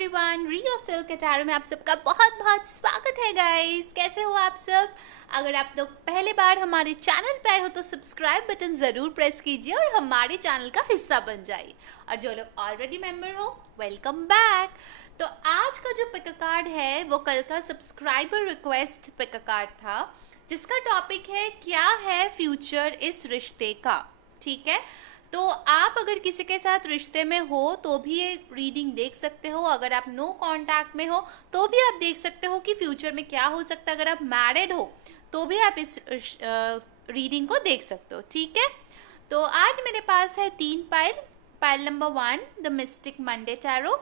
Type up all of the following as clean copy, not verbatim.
Everyone, रियो silk के tarot में आप सबका बहुत बहुत स्वागत है गाइस। कैसे हो आप सब? अगर आप लोग पहले बार हमारे चैनल पे आए हो तो सब्सक्राइब बटन ज़रूर प्रेस कीजिए और हमारे चैनल का हिस्सा बन जाइए। और जो लोग ऑलरेडी मेंबर हो, वेलकम बैक। तो आज का जो पिक कार्ड है वो कल का सब्सक्राइबर रिक्वेस्ट पिक कार्ड था, जिसका टॉपिक है क्या है फ्यूचर इस रिश्ते का। ठीक है, तो आप अगर किसी के साथ रिश्ते में हो तो भी ये रीडिंग देख सकते हो। अगर आप नो कांटेक्ट में हो तो भी आप देख सकते हो कि फ्यूचर में क्या हो सकता है। अगर आप मैरिड हो तो भी आप इस रीडिंग को देख सकते हो। ठीक है, तो आज मेरे पास है 3 pile. Pile number 1 the mystic Monday tarot,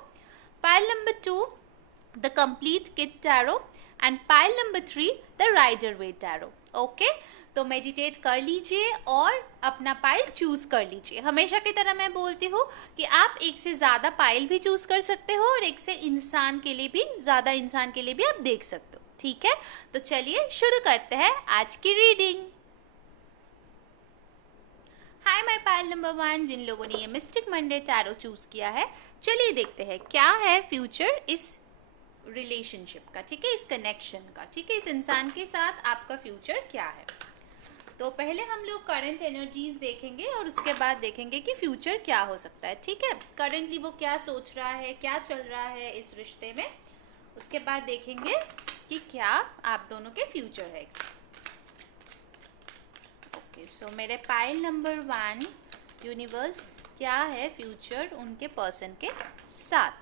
pile number 2 the complete kid tarot and pile number 3 the Rider Waite tarot. Okay, तो मेडिटेट कर लीजिए और अपना पाइल चूज कर लीजिए। हमेशा की तरह मैं बोलती हूँ कि आप एक से ज़्यादा पाइल भी चूज कर सकते हो और एक से इंसान के लिए भी, ज़्यादा इंसान के लिए भी आप देख सकते हो। ठीक है, तो चलिए शुरू करते हैं आज की reading. Hi my pile number 1, जिन लोगों ने ये मिस्टिक मंडे टैरो चूज किया है, चलिए देखते हैं क्या है फ्यूचर इस रिलेशनशिप का। ठीक है, इस कनेक्शन का। ठीक है, इस इंसान के साथ आपका फ्यूचर क्या है। तो पहले हम लोग करंट एनर्जीज देखेंगे और उसके बाद देखेंगे कि फ्यूचर क्या हो सकता है। ठीक है, करंटली वो क्या सोच रहा है, क्या चल रहा है इस रिश्ते में। उसके बाद देखेंगे कि क्या आप दोनों के फ्यूचर है। ओके, सो मेरे पाइल नंबर 1 यूनिवर्स, क्या है फ्यूचर उनके पर्सन के साथ।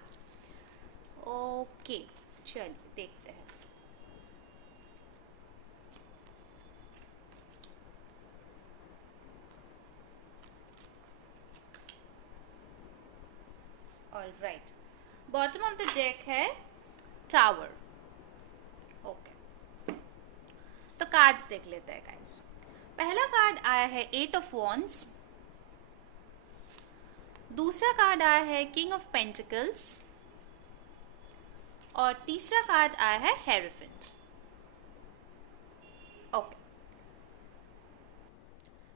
ओके, चलिए देखते हैं। Alright, bottom of the deck है टावर। ओके, तो कार्ड्स देख लेते हैं गाइस। पहला कार्ड आया है 8 ऑफ वॉन्ड्स, दूसरा कार्ड आया है किंग ऑफ पेंटिकल्स और तीसरा कार्ड आया है हेरोफेंट। ओके,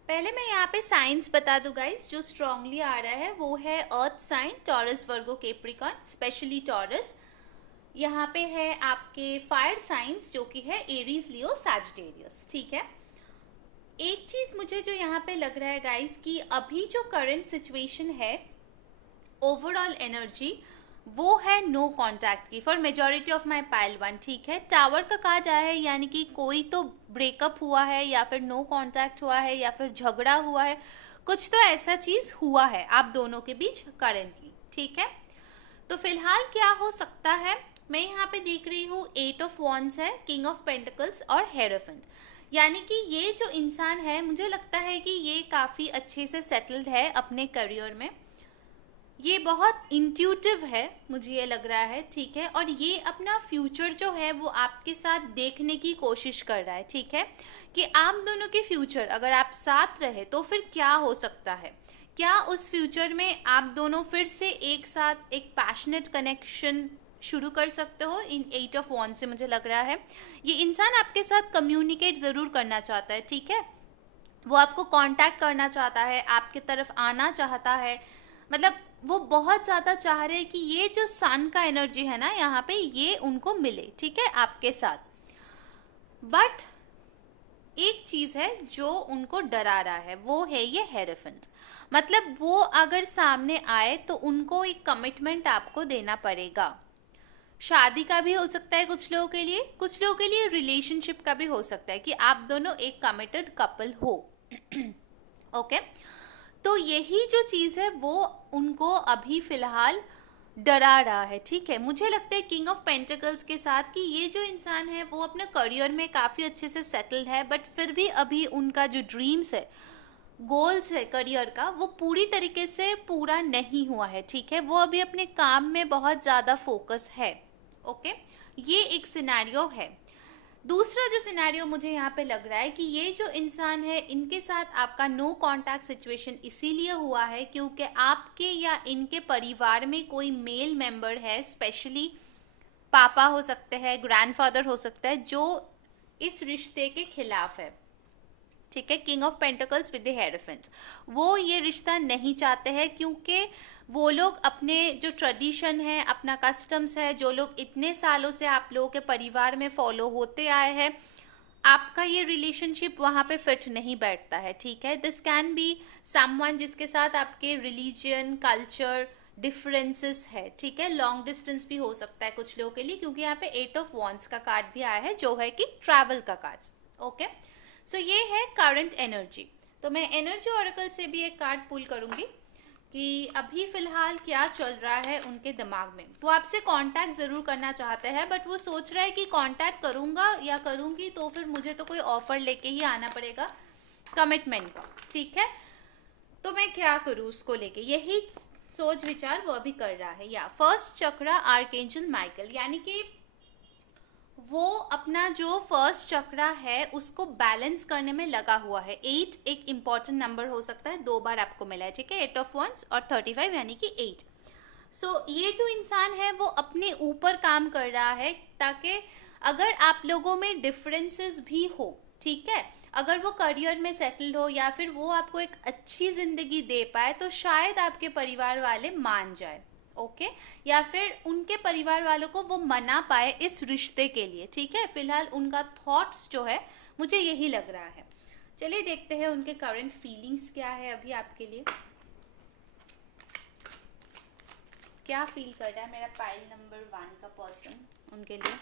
पहले मैं यहाँ पे साइंस बता दूं गाइस। जो स्ट्रांगली आ रहा है वो है अर्थ साइन, टॉरस, वर्गो, कैप्रिकॉर्न, स्पेशली टॉरस। यहाँ पे है आपके फायर साइंस जो कि है एरीज, लियो, सैजिटेरियस। ठीक है, एक चीज मुझे जो यहाँ पे लग रहा है गाइस कि अभी जो करंट सिचुएशन है, ओवरऑल एनर्जी वो है नो कांटेक्ट की for majority of my pile 1। ठीक है, टावर का कार्ड आया है, यानी कि कोई तो ब्रेकअप हुआ है या फिर नो कांटेक्ट हुआ है या फिर झगड़ा हुआ है, कुछ तो ऐसा चीज हुआ है आप दोनों के बीच करेंटली। ठीक है, तो फिलहाल क्या हो सकता है, मैं यहाँ पे देख रही हूँ 8 ऑफ वॉन्ड्स है, किंग ऑफ पेंटिकल्स और हेरोफेंट। यानी कि ये जो इंसान है, मुझे लगता है कि ये काफ़ी अच्छे से सेटल्ड है अपने करियर में। ये बहुत इंट्यूटिव है, मुझे ये लग रहा है। ठीक है, और ये अपना फ्यूचर जो है वो आपके साथ देखने की कोशिश कर रहा है। ठीक है, कि आप दोनों के फ्यूचर अगर आप साथ रहे तो फिर क्या हो सकता है, क्या उस फ्यूचर में आप दोनों फिर से एक साथ एक पैशनेट कनेक्शन शुरू कर सकते हो। इन 8 ऑफ वॉन्ड से मुझे लग रहा है ये इंसान आपके साथ कम्युनिकेट ज़रूर करना चाहता है। ठीक है, वो आपको कांटेक्ट करना चाहता है, आपकी तरफ आना चाहता है। मतलब वो बहुत ज़्यादा चाह रहे हैं कि ये जो सन का एनर्जी है ना यहाँ पे, ये उनको मिले। ठीक है, आपके साथ। बट एक चीज़ है जो उनको डरा रहा है, वो है ये हेरोफेंट। मतलब वो अगर सामने आए तो उनको एक कमिटमेंट आपको देना पड़ेगा। शादी का भी हो सकता है कुछ लोगों के लिए, कुछ लोगों के लिए रिलेशनशिप का भी हो सकता है कि आप दोनों एक कमिटेड कपल हो। ओके, तो यही जो चीज़ है वो उनको अभी फिलहाल डरा रहा है। ठीक है, मुझे लगता है किंग ऑफ पेंटिकल्स के साथ कि ये जो इंसान है वो अपने करियर में काफ़ी अच्छे से सेटल्ड है, बट फिर भी अभी उनका जो ड्रीम्स है, गोल्स है करियर का, वो पूरी तरीके से पूरा नहीं हुआ है। ठीक है, वो अभी अपने काम में बहुत ज़्यादा फोकस है। ओके, ये एक सिनेरियो है। दूसरा जो सिनेरियो मुझे यहाँ पे लग रहा है कि ये जो इंसान है, इनके साथ आपका नो कांटेक्ट सिचुएशन इसीलिए हुआ है क्योंकि आपके या इनके परिवार में कोई मेल मेंबर है, स्पेशली पापा हो सकते हैं, ग्रैंडफादर हो सकता है, जो इस रिश्ते के खिलाफ है। ठीक है, king of pentacles with the hierophant, वो ये रिश्ता नहीं चाहते हैं क्योंकि वो लोग अपने जो ट्रेडिशन है, अपना कस्टम्स है, जो लोग इतने सालों से आप लोगों के परिवार में फॉलो होते आए हैं, आपका ये रिलेशनशिप वहाँ पे फिट नहीं बैठता है। ठीक है, दिस कैन बी समवन जिसके साथ आपके रिलीजन कल्चर डिफरेंसेस है। ठीक है, लॉन्ग डिस्टेंस भी हो सकता है कुछ लोगों के लिए, क्योंकि यहाँ पे 8 ऑफ वॉन्ड्स का कार्ड भी आया है जो है कि ट्रैवल का कार्ड। ओके, सो ये है करंट एनर्जी। तो मैं एनर्जी ऑरेकल से भी एक कार्ड पुल करूंगी कि अभी फिलहाल क्या चल रहा है उनके दिमाग में। वो आपसे कांटेक्ट ज़रूर करना चाहते हैं, बट वो सोच रहा है कि कांटेक्ट करूंगा या करूंगी तो फिर मुझे तो कोई ऑफर लेके ही आना पड़ेगा कमिटमेंट का। ठीक है, तो मैं क्या करूँ उसको लेके, यही सोच विचार वो अभी कर रहा है। या फर्स्ट चक्रा आर्कएंजल माइकल, यानी कि वो अपना जो फर्स्ट चक्रा है उसको बैलेंस करने में लगा हुआ है। 8 एक इंपॉर्टेंट नंबर हो सकता है, 2 बार आपको मिला है। ठीक है, 8 ऑफ वंस और 35 यानी कि 8। सो ये जो इंसान है वो अपने ऊपर काम कर रहा है, ताकि अगर आप लोगों में डिफरेंसेस भी हो, ठीक है, अगर वो करियर में सेटल्ड हो या फिर वो आपको एक अच्छी जिंदगी दे पाए, तो शायद आपके परिवार वाले मान जाए। ओके, या फिर उनके परिवार वालों को वो मना पाए इस रिश्ते के लिए। ठीक है, फिलहाल उनका थॉट्स जो है मुझे यही लग रहा है। चलिए देखते हैं उनके करंट फीलिंग्स क्या है अभी आपके लिए, क्या फील कर रहा है मेरा पाइल नंबर 1 का पर्सन उनके लिए।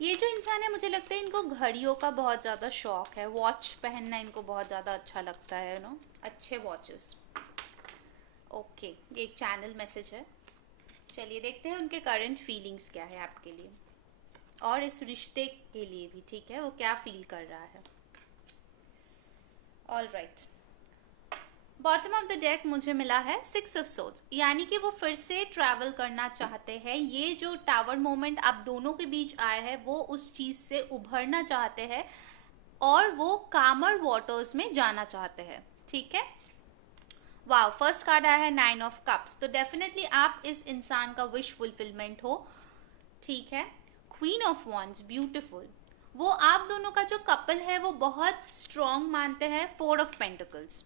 ये जो इंसान है मुझे लगता है इनको घड़ियों का बहुत ज़्यादा शौक है, वॉच पहनना इनको बहुत ज़्यादा अच्छा लगता है, नो अच्छे वॉचेस। ओके, ये एक चैनल मैसेज है। चलिए देखते हैं उनके करंट फीलिंग्स क्या है आपके लिए और इस रिश्ते के लिए भी। ठीक है, वो क्या फील कर रहा है। All right, bottom of the deck मुझे मिला है 6 ऑफ सोर्ड्स, यानी कि वो फिर से ट्रैवल करना चाहते हैं। ये जो टावर मोमेंट आप दोनों के बीच आया है वो उस चीज से उभरना चाहते हैं और वो कामर वाटर्स में जाना चाहते हैं। ठीक है, वाओ, फर्स्ट कार्ड आया है 9 ऑफ कप्स, तो डेफिनेटली आप इस इंसान का विश फुलफिलमेंट हो। ठीक है, क्वीन ऑफ वॉन्ड्स, ब्यूटिफुल, वो आप दोनों का जो कपल है वो बहुत स्ट्रॉन्ग मानते हैं। 4 ऑफ पेंटिकल्स,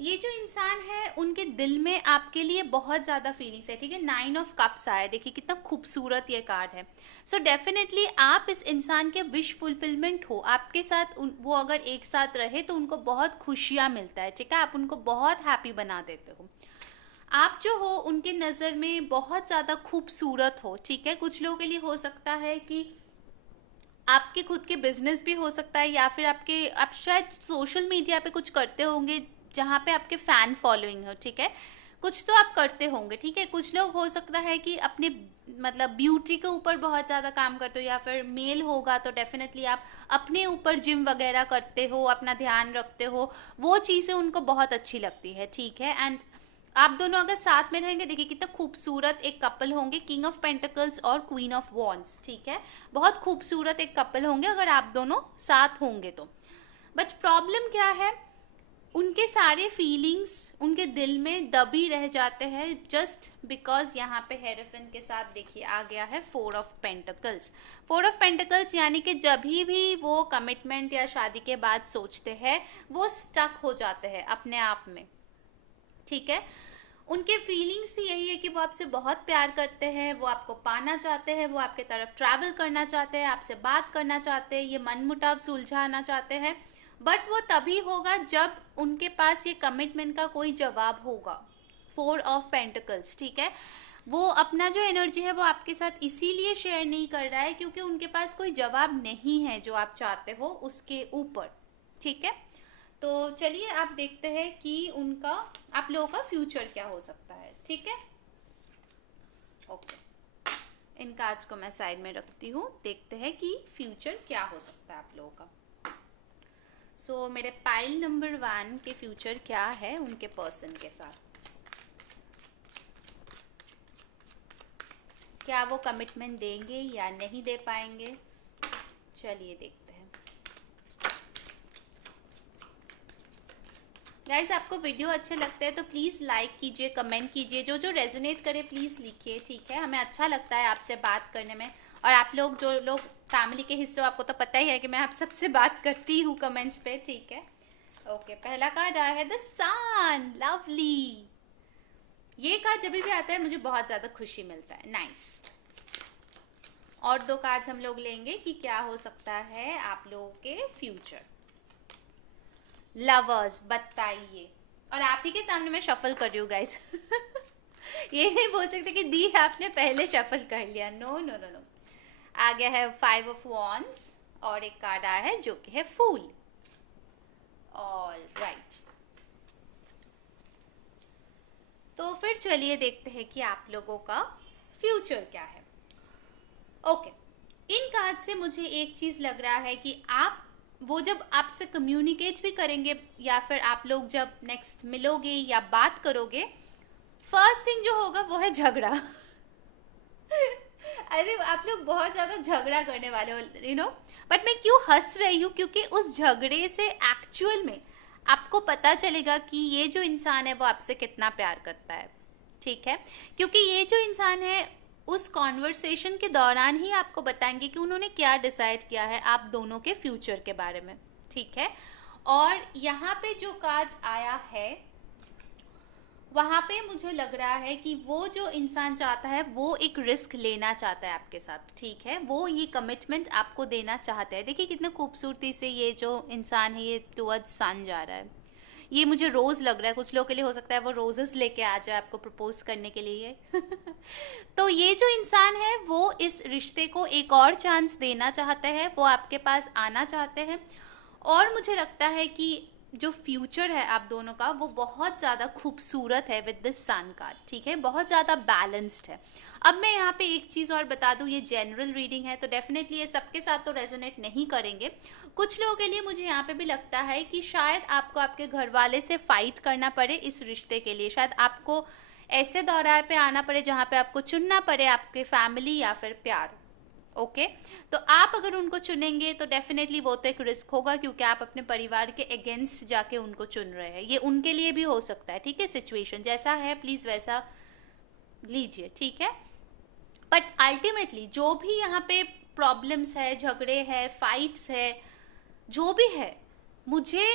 ये जो इंसान है उनके दिल में आपके लिए बहुत ज़्यादा फीलिंग्स है। ठीक है, 9 ऑफ कप्स आया, देखिए कितना खूबसूरत ये कार्ड है। सो डेफिनेटली आप इस इंसान के विश फुलफिलमेंट हो, आपके साथ वो अगर एक साथ रहे तो उनको बहुत खुशियाँ मिलता है। ठीक है, आप उनको बहुत हैप्पी बना देते हो। आप जो हो उनके नज़र में बहुत ज़्यादा खूबसूरत हो। ठीक है, कुछ लोगों के लिए हो सकता है कि आपके खुद के बिजनेस भी हो सकता है, या फिर आप शायद सोशल मीडिया पे कुछ करते होंगे जहाँ पे आपके फैन फॉलोइंग हो। ठीक है, कुछ तो आप करते होंगे। ठीक है, कुछ लोग हो सकता है कि अपने मतलब ब्यूटी के ऊपर बहुत ज़्यादा काम करते हो, या फिर मेल होगा तो डेफिनेटली आप अपने ऊपर जिम वगैरह करते हो, अपना ध्यान रखते हो, वो चीज़ें उनको बहुत अच्छी लगती है। ठीक है, एंड आप दोनों अगर साथ में रहेंगे, देखिए कितना खूबसूरत एक कपल होंगे, किंग ऑफ पेंटिकल्स और क्वीन ऑफ वॉन्ड्स। ठीक है, बहुत खूबसूरत एक कपल होंगे अगर आप दोनों साथ होंगे तो। बट प्रॉब्लम क्या है, उनके सारे फीलिंग्स उनके दिल में दबी रह जाते हैं, जस्ट बिकॉज यहाँ पे हेरोफेंट के साथ देखिए आ गया है 4 ऑफ पेंटिकल्स। 4 ऑफ पेंटिकल्स यानी कि जब भी वो कमिटमेंट या शादी के बाद सोचते हैं वो स्टक हो जाते हैं अपने आप में। ठीक है, उनके फीलिंग्स भी यही है कि वो आपसे बहुत प्यार करते हैं, वो आपको पाना चाहते हैं, वो आपके तरफ ट्रैवल करना चाहते हैं, आपसे बात करना चाहते हैं, ये मनमुटाव सुलझाना चाहते हैं। बट वो तभी होगा जब उनके पास ये कमिटमेंट का कोई जवाब होगा। 4 ऑफ पेंटिकल्स, ठीक है, वो अपना जो एनर्जी है वो आपके साथ इसीलिए शेयर नहीं कर रहा है क्योंकि उनके पास कोई जवाब नहीं है जो आप चाहते हो उसके ऊपर। ठीक है, तो चलिए आप देखते हैं कि उनका आप लोगों का फ्यूचर क्या हो सकता है। ठीक है, ओके, इन कार्ड्स को मैं साइड में रखती हूँ, देखते हैं कि फ्यूचर क्या हो सकता है आप लोगों का। सो मेरे पाइल नंबर 1 के फ्यूचर क्या है उनके पर्सन के साथ, क्या वो कमिटमेंट देंगे या नहीं दे पाएंगे, चलिए देखते हैं। गाइस आपको वीडियो अच्छे लगते हैं तो प्लीज़ लाइक कीजिए, कमेंट कीजिए, जो जो रेजोनेट करे प्लीज़ लिखिए, ठीक है। हमें अच्छा लगता है आपसे बात करने में। और आप लोग जो लोग फैमिली के हिस्से हो, आपको तो पता ही है कि मैं आप सबसे बात करती हूँ कमेंट्स पे, ठीक है। ओके, पहला कार्ड आया है द सन, लवली। ये कार्ड जब भी आता है मुझे बहुत ज़्यादा खुशी मिलता है, नाइस। और दो कार्ड्स हम लोग लेंगे कि क्या हो सकता है आप लोगों के फ्यूचर। लवर्स, बताइए। और आप ही के सामने मैं शफल कर रही हूँ गाइस। ये नहीं बोल सकते कि दी आपने पहले शफल कर लिया, नो नो नो नो। आ गया है 5 ऑफ वॉन्ड्स और एक कार्ड आया है जो कि है फूल। ऑल राइट, तो फिर चलिए देखते हैं कि आप लोगों का फ्यूचर क्या है। ओके, इन कार्ड से मुझे एक चीज लग रहा है कि आप वो जब आपसे कम्युनिकेट भी करेंगे या फिर आप लोग जब नेक्स्ट मिलोगे या बात करोगे, फर्स्ट थिंग जो होगा वो है झगड़ा। अरे आप लोग बहुत ज्यादा झगड़ा करने वाले हो, यू नो। बट मैं क्यों हंस रही हूँ, क्योंकि उस झगड़े से एक्चुअल में आपको पता चलेगा कि ये जो इंसान है वो आपसे कितना प्यार करता है, ठीक है। क्योंकि ये जो इंसान है उस कॉन्वर्सेशन के दौरान ही आपको बताएंगे कि उन्होंने क्या डिसाइड किया है आप दोनों के फ्यूचर के बारे में, ठीक है। और यहाँ पे जो कार्ड्स आया है वहाँ पे मुझे लग रहा है कि वो जो इंसान चाहता है वो एक रिस्क लेना चाहता है आपके साथ, ठीक है। वो ये कमिटमेंट आपको देना चाहता है। देखिए कितने खूबसूरती से ये जो इंसान है ये टुवर्ड्स सन जा रहा है। ये मुझे रोज लग रहा है, कुछ लोगों के लिए हो सकता है वो रोजेस लेके आ जाए आपको प्रपोज करने के लिए। तो ये जो इंसान है वो इस रिश्ते को एक और चांस देना चाहता है, वो आपके पास आना चाहते हैं। और मुझे लगता है कि जो फ्यूचर है आप दोनों का वो बहुत ज़्यादा खूबसूरत है विद दिस सन कार्ड, ठीक है। बहुत ज़्यादा बैलेंस्ड है। अब मैं यहाँ पे एक चीज़ और बता दूँ, ये जनरल रीडिंग है तो डेफिनेटली ये सबके साथ तो रेजोनेट नहीं करेंगे। कुछ लोगों के लिए मुझे यहाँ पे भी लगता है कि शायद आपको आपके घर वाले से फाइट करना पड़े इस रिश्ते के लिए। शायद आपको ऐसे दौरान पे आना पड़े जहाँ पे आपको चुनना पड़े आपके फैमिली या फिर प्यार। ओके तो आप अगर उनको चुनेंगे तो डेफिनेटली वो तो एक रिस्क होगा, क्योंकि आप अपने परिवार के अगेंस्ट जाके उनको चुन रहे हैं। ये उनके लिए भी हो सकता है, ठीक है। सिचुएशन जैसा है प्लीज वैसा लीजिए, ठीक है। बट अल्टीमेटली जो भी यहाँ पे प्रॉब्लम्स है, झगड़े है, फाइट्स है, जो भी है, मुझे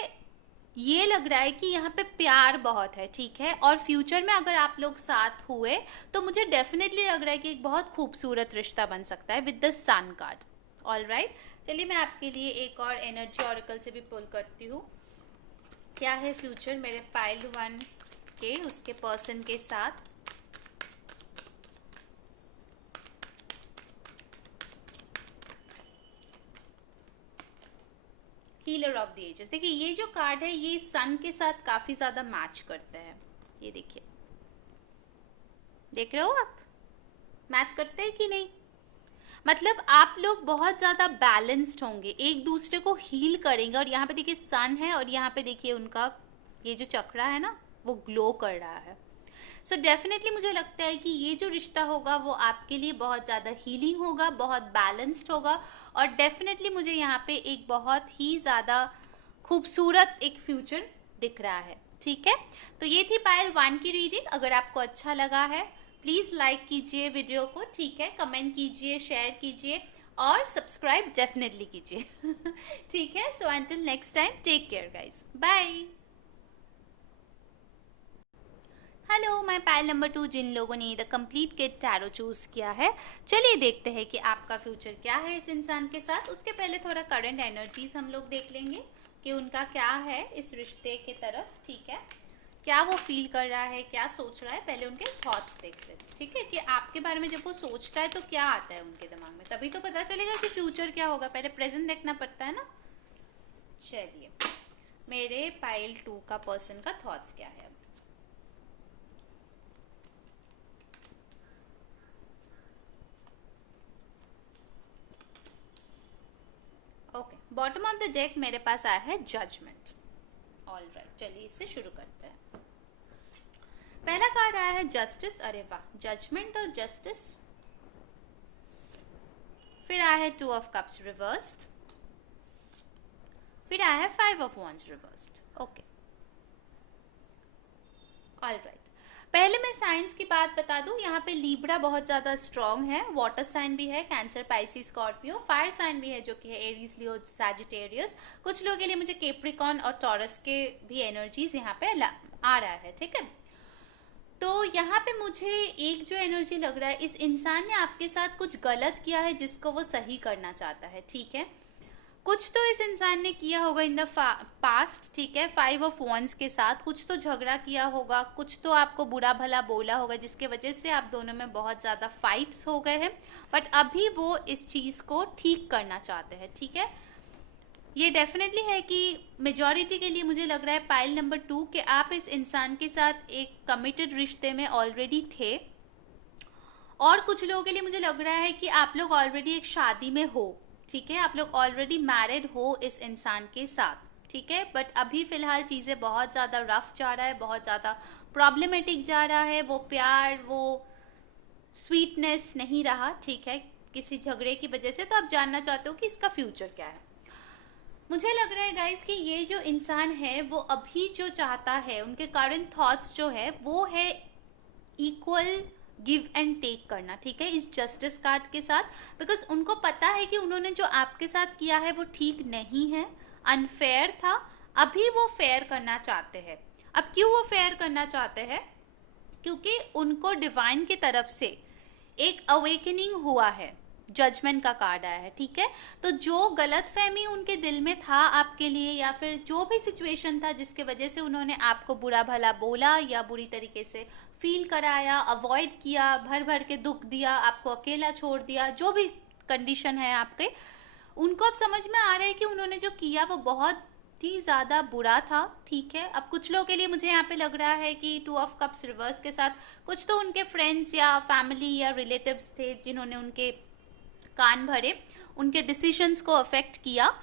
ये लग रहा है कि यहाँ पे प्यार बहुत है, ठीक है। और फ्यूचर में अगर आप लोग साथ हुए तो मुझे डेफिनेटली लग रहा है कि एक बहुत खूबसूरत रिश्ता बन सकता है with the sun card. All right, चलिए मैं आपके लिए एक और एनर्जी ऑरेकल से भी पुल करती हूँ। क्या है फ्यूचर मेरे पाइल 1 के उसके पर्सन के साथ। हीलर ऑफ द एजेस, देखिए ये जो कार्ड है ये सन के साथ काफी ज्यादा मैच करता है। ये देखिए, देख रहे हो आप, मैच करते हैं कि नहीं। मतलब आप लोग बहुत ज्यादा बैलेंस्ड होंगे, एक दूसरे को हील करेंगे। और यहाँ पे देखिए सन है और यहाँ पे देखिए उनका ये जो चक्रा है ना वो ग्लो कर रहा है। सो डेफिनेटली मुझे लगता है कि ये जो रिश्ता होगा वो आपके लिए बहुत ज़्यादा हीलिंग होगा, बहुत बैलेंस्ड होगा। और डेफिनेटली मुझे यहाँ पे एक बहुत ही ज़्यादा खूबसूरत एक फ्यूचर दिख रहा है, ठीक है। तो ये थी पायल 1 की रीडिंग। अगर आपको अच्छा लगा है प्लीज़ लाइक कीजिए वीडियो को, ठीक है। कमेंट कीजिए, शेयर कीजिए और सब्सक्राइब डेफिनेटली कीजिए। ठीक है। So until next time, take care guys, bye. Hello, my pile number 2 जिन लोगों ने the complete kit tarot choose किया है, चलिए देखते हैं कि आपका फ्यूचर क्या है इस इंसान के साथ। उसके पहले थोड़ा करंट एनर्जीज हम लोग देख लेंगे कि उनका क्या है इस रिश्ते के तरफ, ठीक है। क्या वो फील कर रहा है, क्या सोच रहा है, पहले उनके थॉट्स देखते हैं, ठीक है। कि आपके बारे में जब वो सोचता है तो क्या आता है उनके दिमाग में, तभी तो पता चलेगा कि फ्यूचर क्या होगा। पहले प्रेजेंट देखना पड़ता है ना। चलिए मेरे पाइल 2 का पर्सन का थॉट्स क्या है। Okay, bottom of the deck मेरे पास आया है जजमेंट। ऑल राइट, चलिए इससे शुरू करते हैं। पहला कार्ड आया है जस्टिस। अरे वाह, जजमेंट और जस्टिस। फिर आया है 2 ऑफ कप्स रिवर्स्ड। फिर आया है 5 of wands reversed. Okay, alright, पहले मैं साइंस की बात बता दूं। यहाँ पे लीब्रा बहुत ज़्यादा स्ट्रॉन्ग है, वाटर साइन भी है Cancer, Pisces, Scorpio, fire sign भी है जो कि है एरीज, लियो, सैजिटेरियस। कुछ लोगों के लिए मुझे केप्रिकॉन और टॉरस के भी एनर्जीज यहाँ पे आ रहा है, ठीक है। तो यहाँ पे मुझे एक जो एनर्जी लग रहा है, इस इंसान ने आपके साथ कुछ गलत किया है जिसको वो सही करना चाहता है, ठीक है। कुछ तो इस इंसान ने किया होगा इन द पास्ट, ठीक है, 5 ऑफ वंस के साथ कुछ तो झगड़ा किया होगा, कुछ तो आपको बुरा भला बोला होगा जिसके वजह से आप दोनों में बहुत ज़्यादा फाइट्स हो गए हैं। बट अभी वो इस चीज़ को ठीक करना चाहते हैं, ठीक है। ये डेफिनेटली है कि मेजॉरिटी के लिए मुझे लग रहा है पाइल नंबर 2 कि आप इस इंसान के साथ एक कमिटेड रिश्ते में ऑलरेडी थे, और कुछ लोगों के लिए मुझे लग रहा है कि आप लोग ऑलरेडी एक शादी में हो, ठीक है, आप लोग ऑलरेडी मैरिड हो इस इंसान के साथ, ठीक है। बट अभी फिलहाल चीज़ें बहुत ज़्यादा रफ जा रहा है, बहुत ज़्यादा प्रॉब्लमेटिक जा रहा है, वो प्यार, वो स्वीटनेस नहीं रहा, ठीक है, किसी झगड़े की वजह से। तो आप जानना चाहते हो कि इसका फ्यूचर क्या है। मुझे लग रहा है गाइस कि ये जो इंसान है वो अभी जो चाहता है, उनके करंट थॉट्स जो है वो है इक्वल गिव एंड टेक करना, ठीक है, इस जस्टिस कार्ड के साथ। बिकॉज उनको पता है कि उन्होंने जो आपके साथ किया है वो ठीक नहीं है, अनफेयर था। अभी वो फेयर करना चाहते हैं। अब क्यों वो फेयर करना चाहते हैं? क्योंकि उनको डिवाइन की तरफ से एक अवेकनिंग हुआ है, जजमेंट का कार्ड आया है, ठीक है। तो जो गलत फहमी उनके दिल में था आपके लिए, या फिर जो भी सिचुएशन था जिसके वजह से उन्होंने आपको बुरा भला बोला या बुरी तरीके से फील कराया, अवॉइड किया, भर भर के दुख दिया, आपको अकेला छोड़ दिया, जो भी कंडीशन है आपके, उनको अब समझ में आ रहा है कि उन्होंने जो किया वो बहुत ही ज़्यादा बुरा था, ठीक है। अब कुछ लोगों के लिए मुझे यहाँ पे लग रहा है कि 2 ऑफ कप्स रिवर्स के साथ कुछ तो उनके फ्रेंड्स या फैमिली या रिलेटिव्स थे जिन्होंने उनके कान भरे, उनके डिसीजंस को अफेक्ट किया,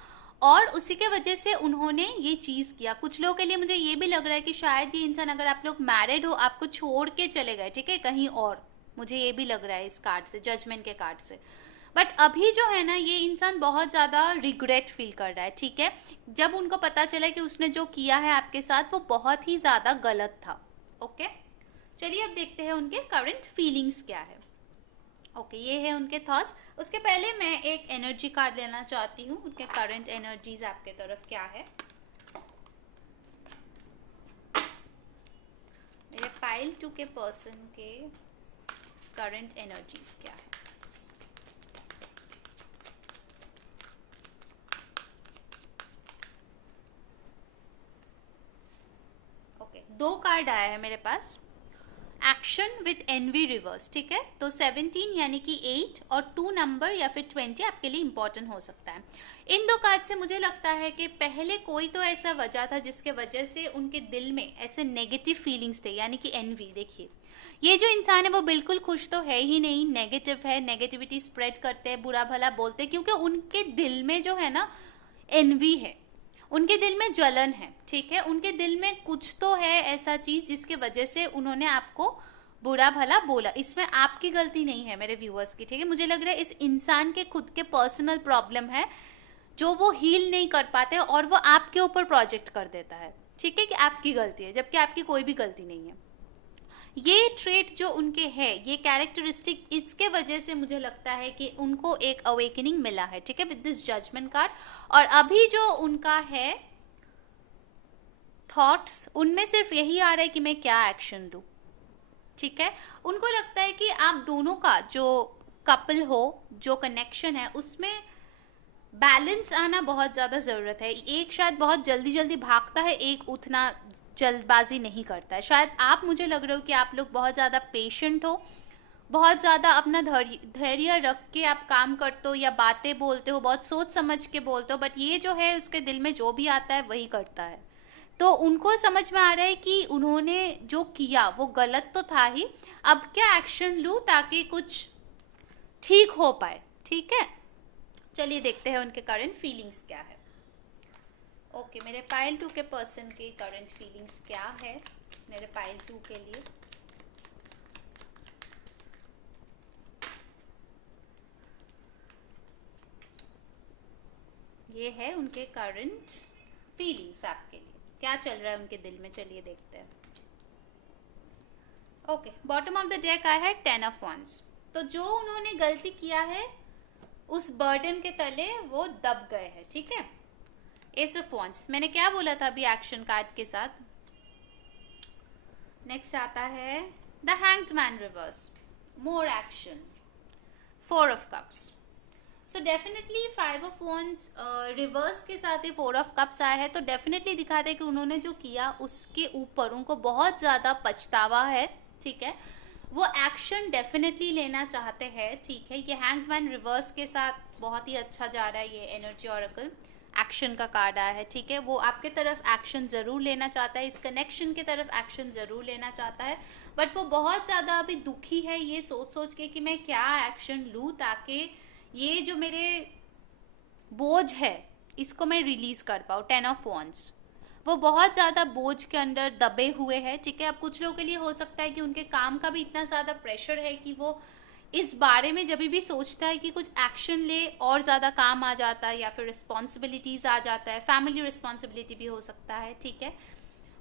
और उसी के वजह से उन्होंने ये चीज़ किया। कुछ लोगों के लिए मुझे ये भी लग रहा है कि शायद ये इंसान, अगर आप लोग मैरिड हो, आपको छोड़ के चले गए, ठीक है, कहीं और, मुझे ये भी लग रहा है इस कार्ड से, जजमेंट के कार्ड से। बट अभी जो है ना, ये इंसान बहुत ज़्यादा रिग्रेट फील कर रहा है, ठीक है। जब उनको पता चला कि उसने जो किया है आपके साथ वो बहुत ही ज़्यादा गलत था। ओके, चलिए अब देखते हैं उनके करंट फीलिंग्स क्या है। ओके, ये है उनके थॉट्स। उसके पहले मैं एक एनर्जी कार्ड लेना चाहती हूँ, उनके करंट एनर्जीज आपके तरफ क्या है। मेरे पाइल 2 के पर्सन के करंट एनर्जीज क्या है। ओके, 2 कार्ड आया है मेरे पास, एक्शन विथ एनवी रिवर्स, ठीक है। तो 17 यानी कि 8 और 2 नंबर या फिर 20 आपके लिए इंपॉर्टेंट हो सकता है। इन 2 कार्ड से मुझे लगता है कि पहले कोई तो ऐसा वजह था जिसके वजह से उनके दिल में ऐसे नेगेटिव फीलिंग्स थे, यानी कि एनवी। देखिए, ये जो इंसान है वो बिल्कुल खुश तो है ही नहीं, नेगेटिव है, नेगेटिविटी स्प्रेड करते हैं, बुरा भला बोलते हैं, क्योंकि उनके दिल में जो है ना एनवी है, उनके दिल में जलन है, ठीक है, उनके दिल में कुछ तो है ऐसा चीज जिसके वजह से उन्होंने आपको बुरा भला बोला। इसमें आपकी गलती नहीं है मेरे व्यूअर्स की, ठीक है। मुझे लग रहा है इस इंसान के खुद के पर्सनल प्रॉब्लम है जो वो हील नहीं कर पाते और वो आपके ऊपर प्रोजेक्ट कर देता है, ठीक है, कि आपकी गलती है, जबकि आपकी कोई भी गलती नहीं है। ये ट्रेट जो उनके है, ये कैरेक्टरिस्टिक, इसके वजह से मुझे लगता है कि उनको एक अवेकनिंग मिला है, ठीक है, विद दिस जजमेंट कार्ड। और अभी जो उनका है थॉट्स, उनमें सिर्फ यही आ रहा है कि मैं क्या एक्शन लूं, ठीक है। उनको लगता है कि आप दोनों का जो कपल हो, जो कनेक्शन है, उसमें बैलेंस आना बहुत ज़्यादा ज़रूरत है। एक शायद बहुत जल्दी जल्दी भागता है, एक उतना जल्दबाजी नहीं करता है। शायद आप, मुझे लग रहे हो कि आप लोग बहुत ज़्यादा पेशेंट हो, बहुत ज़्यादा अपना धैर्य रख के आप काम करते हो या बातें बोलते हो, बहुत सोच समझ के बोलते हो। बट ये जो है उसके दिल में जो भी आता है वही करता है। तो उनको समझ में आ रहा है कि उन्होंने जो किया वो गलत तो था ही, अब क्या एक्शन लूँ ताकि कुछ ठीक हो पाए, ठीक है। चलिए देखते हैं उनके करंट फीलिंग्स क्या है। ओके, मेरे पाइल 2 के पर्सन के करंट फीलिंग्स क्या है मेरे पाइल 2 के लिए। ये है उनके करंट फीलिंग्स आपके लिए, क्या चल रहा है उनके दिल में, चलिए देखते हैं। Okay, bottom of the deck आया है 10 ऑफ wands। तो जो उन्होंने गलती किया है उस बर्डन के तले वो दब गए हैं, ठीक है। एस ऑफ wands, मैंने क्या बोला था अभी एक्शन कार्ड के साथ। नेक्स्ट आता है the hanged man reverse, more action. 4 of cups. So definitely 5 of wands reverse के साथ ही 4 ऑफ कप्स आया है, तो डेफिनेटली दिखाते हैं कि उन्होंने जो किया उसके ऊपर उनको बहुत ज़्यादा पछतावा है, ठीक है। वो एक्शन डेफिनेटली लेना चाहते हैं, ठीक है। ये हैंग्ड मैन रिवर्स के साथ बहुत ही अच्छा जा रहा है, ये एनर्जी ऑरेकल एक्शन का कार्ड आया है, ठीक है। वो आपके तरफ एक्शन ज़रूर लेना चाहता है, इस कनेक्शन की तरफ एक्शन ज़रूर लेना चाहता है, बट वो बहुत ज़्यादा अभी दुखी है ये सोच सोच के कि मैं क्या एक्शन लूँ ताकि ये जो मेरे बोझ है इसको मैं रिलीज़ कर पाऊँ। 10 ऑफ wands, वो बहुत ज़्यादा बोझ के अंदर दबे हुए हैं, ठीक है। अब कुछ लोगों के लिए हो सकता है कि उनके काम का भी इतना ज़्यादा प्रेशर है कि वो इस बारे में जब भी सोचता है कि कुछ एक्शन ले और ज़्यादा काम आ जाता है या फिर रिस्पॉन्सिबिलिटीज़ आ जाता है, फैमिली रिस्पॉन्सिबिलिटी भी हो सकता है, ठीक है।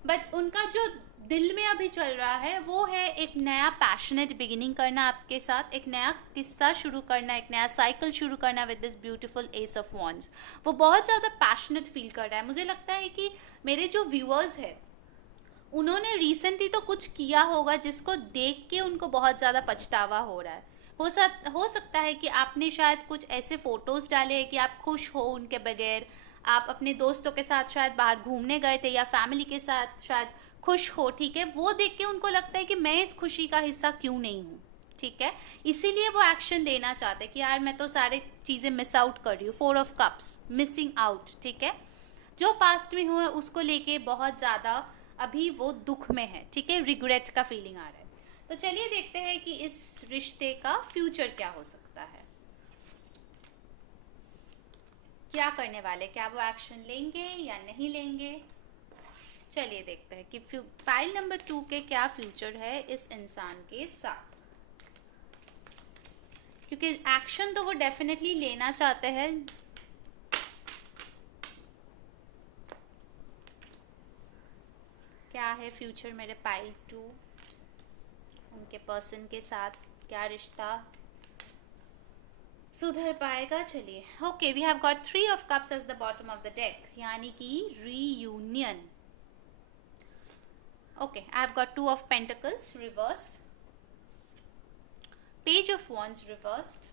बट उनका जो दिल में अभी चल रहा है वो है एक नया पैशनेट बिगिनिंग करना आपके साथ, एक नया किस्सा शुरू करना, एक नया साइकिल शुरू करना with this beautiful S of wands। वो बहुत ज़्यादा पैशनेट फील कर रहा है। मुझे लगता है कि मेरे जो व्यूअर्स है उन्होंने रिसेंटली तो कुछ किया होगा जिसको देख के उनको बहुत ज़्यादा पछतावा हो रहा है। हो सकता है कि आपने शायद कुछ ऐसे फोटोज़ डाले हैं कि आप खुश हो उनके बगैर, आप अपने दोस्तों के साथ शायद बाहर घूमने गए थे या फैमिली के साथ शायद खुश हो, ठीक है। वो देख के उनको लगता है कि मैं इस खुशी का हिस्सा क्यों नहीं हूँ, ठीक है। इसीलिए वो एक्शन लेना चाहते हैं कि यार मैं तो सारी चीज़ें मिस आउट कर रही हूँ। 4 ऑफ कप्स, मिसिंग आउट, ठीक है। जो पास्ट में हुआ उसको लेके बहुत ज़्यादा अभी वो दुख में है, ठीक है। रिग्रेट का फीलिंग आ रहा है। तो चलिए देखते हैं कि इस रिश्ते का फ्यूचर क्या हो सकता है, क्या करने वाले, क्या वो एक्शन लेंगे या नहीं लेंगे। चलिए देखते हैं कि पाइल नंबर 2 के क्या फ्यूचर है इस इंसान के साथ, क्योंकि एक्शन तो वो डेफिनेटली लेना चाहते हैं। क्या है फ्यूचर मेरे पाइल 2, उनके पर्सन के साथ क्या रिश्ता सुधर पाएगा। चलिए, okay, we have got 3 of cups as the bottom of the deck, यानी कि reunion. Okay, I have got 2 of pentacles reversed, page of wands reversed,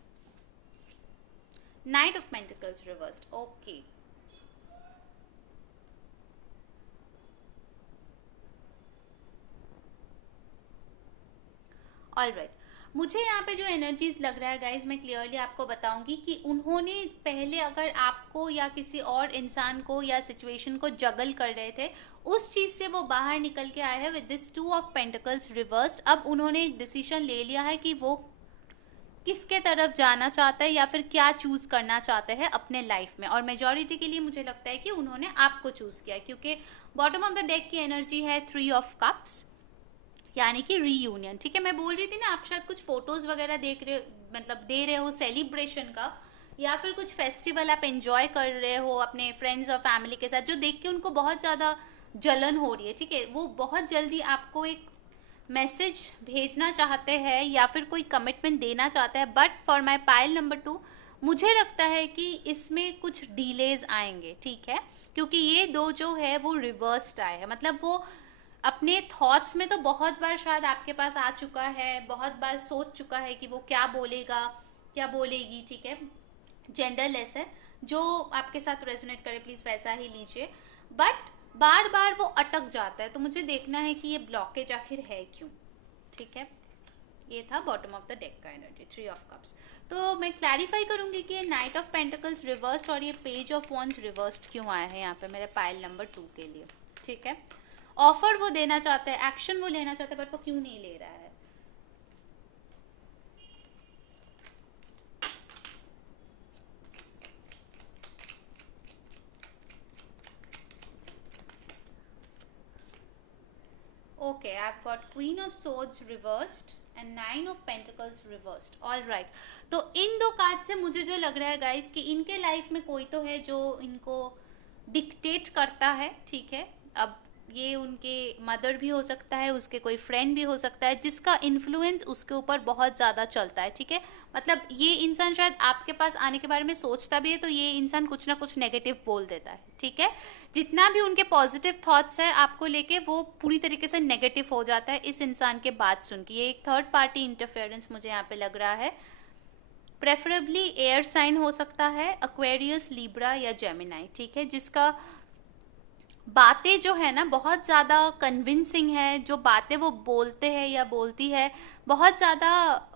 knight of pentacles reversed. Okay, all right. मुझे यहाँ पे जो एनर्जीज लग रहा है guys, मैं क्लियरली आपको बताऊंगी कि उन्होंने पहले अगर आपको या किसी और इंसान को या सिचुएशन को जगल कर रहे थे, उस चीज़ से वो बाहर निकल के आए हैं with this 2 of pentacles reversed. अब उन्होंने एक डिसीजन ले लिया है कि वो किसके तरफ जाना चाहता है या फिर क्या चूज करना चाहते हैं अपने लाइफ में, और मेजॉरिटी के लिए मुझे लगता है कि उन्होंने आपको चूज किया है, क्योंकि बॉटम ऑफ द डेक की एनर्जी है 3 ऑफ कप्स, यानी कि रीयूनियन, ठीक है। मैं बोल रही थी ना, आप शायद कुछ फोटोज वगैरह देख रहे, मतलब दे रहे हो सेलिब्रेशन का, या फिर कुछ फेस्टिवल आप एंजॉय कर रहे हो अपने फ्रेंड्स और फैमिली के साथ, जो देख के उनको बहुत ज़्यादा जलन हो रही है, ठीक है। वो बहुत जल्दी आपको एक मैसेज भेजना चाहते हैं या फिर कोई कमिटमेंट देना चाहते हैं, but for my pile number 2 मुझे लगता है कि इसमें कुछ डिलेज आएंगे, ठीक है, क्योंकि ये दो जो है वो रिवर्स्ड आए हैं। मतलब वो अपने थॉट्स में तो बहुत बार शायद आपके पास आ चुका है, बहुत बार सोच चुका है कि वो क्या बोलेगा, क्या बोलेगी, ठीक है। जेंडरलेस है, जो आपके साथ रेजोनेट करे प्लीज़ वैसा ही लीजिए, बट बार बार वो अटक जाता है। तो मुझे देखना है कि ये ब्लॉकेज आखिर है क्यों, ठीक है। ये था बॉटम ऑफ द डेक का एनर्जी, 3 ऑफ कप्स। तो मैं क्लैरिफाई करूंगी कि ये नाइट ऑफ पेंटिकल्स रिवर्स्ड और ये पेज ऑफ wands रिवर्स्ड क्यों आया है यहाँ पे मेरे पाइल नंबर 2 के लिए, ठीक है। ऑफर वो देना चाहता है, एक्शन वो लेना चाहता है, बट वो क्यों नहीं ले रहा है। Okay, I have got queen of swords reversed and 9 of pentacles reversed. All right, तो इन दो कार्ड से मुझे जो लग रहा है गाइस कि इनके लाइफ में कोई तो है जो इनको डिक्टेट करता है, ठीक है। अब ये उनके मदर भी हो सकता है, उसके कोई फ्रेंड भी हो सकता है जिसका इन्फ्लुएंस उसके ऊपर बहुत ज़्यादा चलता है, ठीक है। मतलब ये इंसान शायद आपके पास आने के बारे में सोचता भी है तो ये इंसान कुछ ना कुछ नेगेटिव बोल देता है, ठीक है। जितना भी उनके पॉजिटिव थॉट्स है आपको लेके वो पूरी तरीके से नेगेटिव हो जाता है इस इंसान के बात सुन के। ये एक थर्ड पार्टी इंटरफेरेंस मुझे यहाँ पे लग रहा है। प्रेफरेबली एयर साइन हो सकता है, एक्वेरियस, लिब्रा या जेमिनाई, ठीक है, जिसका बातें जो है ना बहुत ज़्यादा कन्विंसिंग है, जो बातें वो बोलते हैं या बोलती है बहुत ज़्यादा,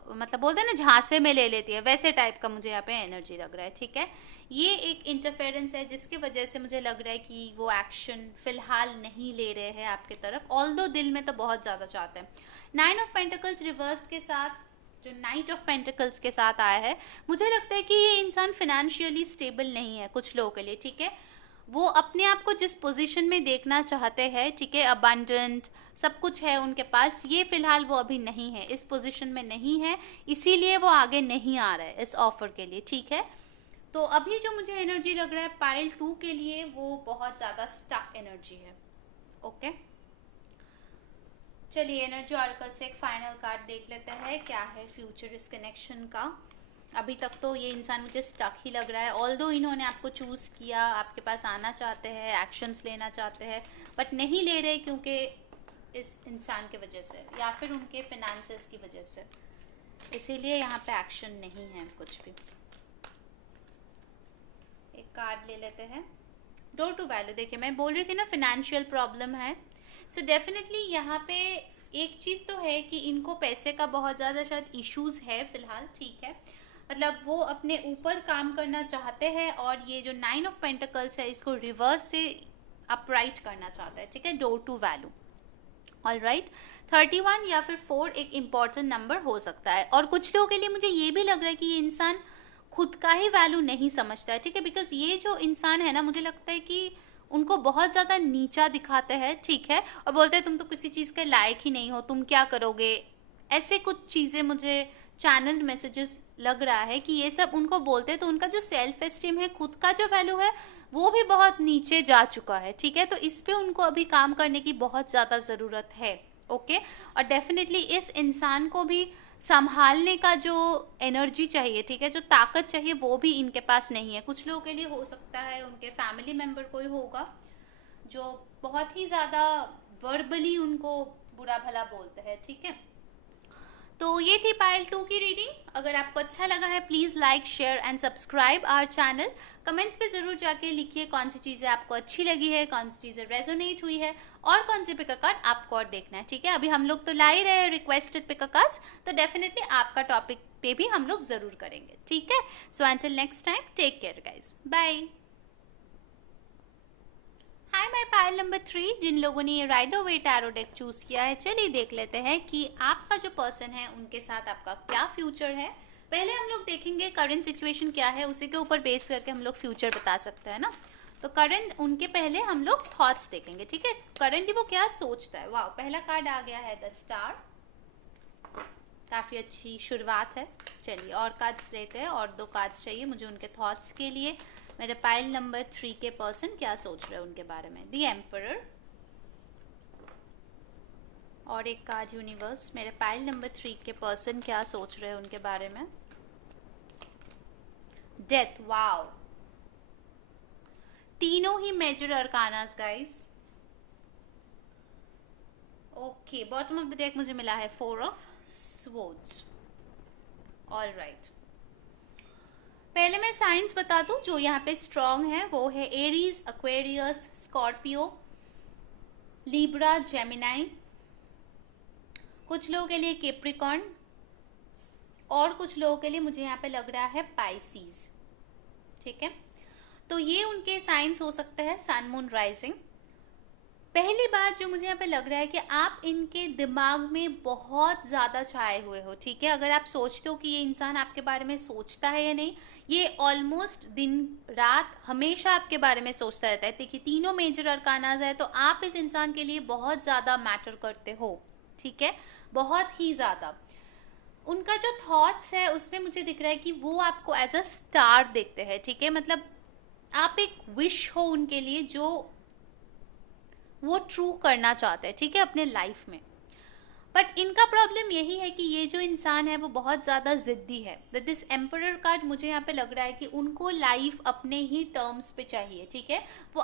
मतलब बोलते हैं ना झांसे में ले लेती है, वैसे टाइप का मुझे यहाँ पे एनर्जी लग रहा है, ठीक है। ये एक इंटरफेरेंस है जिसकी वजह से मुझे लग रहा है कि वो एक्शन फिलहाल नहीं ले रहे हैं आपके तरफ, ऑल्दो दिल में तो बहुत ज़्यादा चाहते हैं। 9 ऑफ पेंटिकल्स रिवर्स के साथ जो नाइट ऑफ पेंटिकल्स के साथ आया है, मुझे लगता है कि ये इंसान फिनेंशियली स्टेबल नहीं है कुछ लोगों के लिए, ठीक है। वो अपने आप को जिस पोजीशन में देखना चाहते हैं, ठीक है, अबंडेंट सब कुछ है उनके पास, ये फिलहाल वो अभी नहीं है, इस पोजीशन में नहीं है, इसीलिए वो आगे नहीं आ रहा है इस ऑफर के लिए, ठीक है। तो अभी जो मुझे एनर्जी लग रहा है पाइल 2 के लिए वो बहुत ज़्यादा स्टक एनर्जी है। ओके, चलिए एनर्जी ऑरेकल से एक फाइनल कार्ड देख लेते हैं क्या है फ्यूचर इस कनेक्शन का। अभी तक तो ये इंसान मुझे स्टक ही लग रहा है, ऑल्दो इन्होंने आपको चूज़ किया, आपके पास आना चाहते हैं, एक्शंस लेना चाहते हैं, बट नहीं ले रहे क्योंकि इस इंसान की वजह से या फिर उनके फिनेंसेस की वजह से, इसीलिए यहाँ पे एक्शन नहीं है कुछ भी। एक कार्ड ले लेते हैं, डोर टू वैल्यू। देखिए मैं बोल रही थी ना फिनेंशियल प्रॉब्लम है, सो डेफिनेटली यहाँ पे एक चीज़ तो है कि इनको पैसे का बहुत ज़्यादा शायद इश्यूज है फिलहाल, ठीक है। मतलब वो अपने ऊपर काम करना चाहते हैं और ये जो 9 ऑफ पेंटिकल्स है इसको रिवर्स से अपराइट करना चाहता है, ठीक है, door to value. All right, 31 या फिर 4 एक इम्पॉर्टेंट नंबर हो सकता है, और कुछ लोगों के लिए मुझे ये भी लग रहा है कि ये इंसान खुद का ही वैल्यू नहीं समझता है, ठीक है, बिकॉज ये जो इंसान है ना मुझे लगता है कि उनको बहुत ज़्यादा नीचा दिखाते हैं, ठीक है, और बोलते हैं तुम तो किसी चीज़ के लायक ही नहीं हो, तुम क्या करोगे, ऐसे कुछ चीज़ें मुझे चैनल मैसेजेस लग रहा है कि ये सब उनको बोलते हैं, तो उनका जो सेल्फ एस्टीम है, खुद का जो वैल्यू है वो भी बहुत नीचे जा चुका है, ठीक है। तो इस पे उनको अभी काम करने की बहुत ज़्यादा ज़रूरत है। ओके, और डेफिनेटली इस इंसान को भी संभालने का जो एनर्जी चाहिए, ठीक है, जो ताकत चाहिए वो भी इनके पास नहीं है। कुछ लोगों के लिए हो सकता है उनके फैमिली मेम्बर कोई होगा जो बहुत ही ज़्यादा वर्बली उनको बुरा भला बोलते हैं, ठीक है। तो ये थी पाइल 2 की रीडिंग। अगर आपको अच्छा लगा है please like, share and subscribe our channel. Comments पे ज़रूर जाके लिखिए कौन सी चीज़ें आपको अच्छी लगी है, कौन सी चीज़ें रेजोनेट हुई है और कौन से पिक कार्ड आपको और देखना है, ठीक है। अभी हम लोग तो ला ही रहे हैं रिक्वेस्टेड पिक कार्ड्स, तो डेफिनेटली आपका टॉपिक पे भी हम लोग ज़रूर करेंगे, ठीक है। So until next time, take care guys, bye. Hi my pile number 3, जिन लोगों ने ये Rider Waite tarot deck choose किया है, चलिए देख लेते हैं कि आपका जो पर्सन है उनके साथ आपका क्या फ्यूचर है। पहले हम लोग देखेंगे करंट सिचुएशन क्या है, उसी के ऊपर बेस करके हम लोग फ्यूचर बता सकते हैं ना। तो करंट उनके पहले हम लोग थॉट्स देखेंगे, ठीक है, करंटली वो क्या सोचता है। वाह, पहला कार्ड आ गया है द स्टार, काफ़ी अच्छी शुरुआत है। चलिए और कार्ड्स लेते हैं, और 2 कार्ड्स चाहिए मुझे उनके थॉट्स के लिए। मेरे पाइल नंबर 3 के पर्सन क्या सोच रहे हैं उनके बारे में, द एम्परर, और एक कार्ड यूनिवर्स, मेरे पाइल नंबर 3 के पर्सन क्या सोच रहे हैं उनके बारे में, डेथ। वाओ, तीनों ही major arcanas guys. Okay, bottom of the deck मुझे मिला है 4 ऑफ स्वॉर्ड्स। ऑल राइट, पहले मैं साइंस बता दूं जो यहाँ पे स्ट्रॉन्ग है, वो है Aries, Aquarius, Scorpio, Libra, Gemini, कुछ लोगों के लिए कैप्रिकॉर्न, और कुछ लोगों के लिए मुझे यहाँ पे लग रहा है पाइसीज, ठीक है। तो ये उनके साइंस हो सकते हैं सन, मून, राइजिंग। पहली बात जो मुझे यहाँ पे लग रहा है कि आप इनके दिमाग में बहुत ज़्यादा छाए हुए हो, ठीक है। अगर आप सोचते हो कि ये इंसान आपके बारे में सोचता है या नहीं, ये ऑलमोस्ट दिन रात हमेशा आपके बारे में सोचता रहता है। देखिए तीनों मेजर अरकानाज है, तो आप इस इंसान के लिए बहुत ज़्यादा मैटर करते हो, ठीक है, बहुत ही ज़्यादा। उनका जो थॉट्स है उसमें मुझे दिख रहा है कि वो आपको एज अ स्टार देखते हैं, ठीक है, मतलब आप एक विश हो उनके लिए जो वो ट्रू करना चाहते हैं, ठीक है, अपने लाइफ में। बट इनका प्रॉब्लम यही है कि ये जो इंसान है वो बहुत ज़्यादा ज़िद्दी है। विद दिस एम्परर कार्ड मुझे यहाँ पे लग रहा है कि उनको लाइफ अपने ही टर्म्स पे चाहिए, ठीक है। वो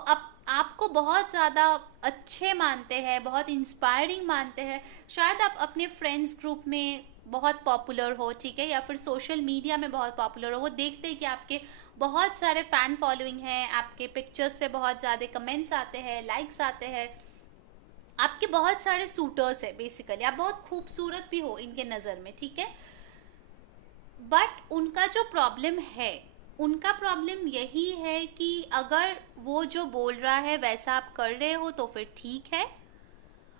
आपको बहुत ज़्यादा अच्छे मानते हैं, बहुत इंस्पायरिंग मानते हैं। शायद आप अपने फ्रेंड्स ग्रुप में बहुत पॉपुलर हो, ठीक है, या फिर सोशल मीडिया में बहुत पॉपुलर हो। वो देखते हैं कि आपके बहुत सारे फ़ैन फॉलोइंग हैं, आपके पिक्चर्स पे बहुत ज़्यादा कमेंट्स आते हैं, लाइक्स आते हैं, आपके बहुत सारे सूटर्स है, बेसिकली आप बहुत खूबसूरत भी हो इनके नज़र में, ठीक है। बट उनका जो प्रॉब्लम है, उनका प्रॉब्लम यही है कि अगर वो जो बोल रहा है वैसा आप कर रहे हो तो फिर ठीक है,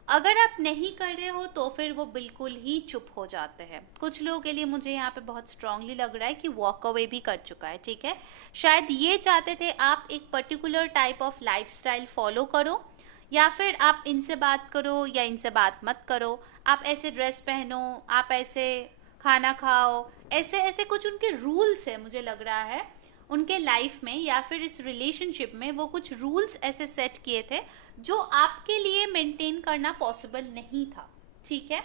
अगर आप नहीं कर रहे हो तो फिर वो बिल्कुल ही चुप हो जाते हैं। कुछ लोगों के लिए मुझे यहाँ पे बहुत स्ट्रांगली लग रहा है कि वॉक अवे भी कर चुका है, ठीक है। शायद ये चाहते थे आप एक particular type of lifestyle follow करो, या फिर आप इनसे बात करो या इनसे बात मत करो, आप ऐसे ड्रेस पहनो, आप ऐसे खाना खाओ, ऐसे ऐसे कुछ उनके रूल्स है, मुझे लग रहा है उनके लाइफ में या फिर इस रिलेशनशिप में वो कुछ रूल्स ऐसे सेट किए थे जो आपके लिए मेंटेन करना पॉसिबल नहीं था, ठीक है।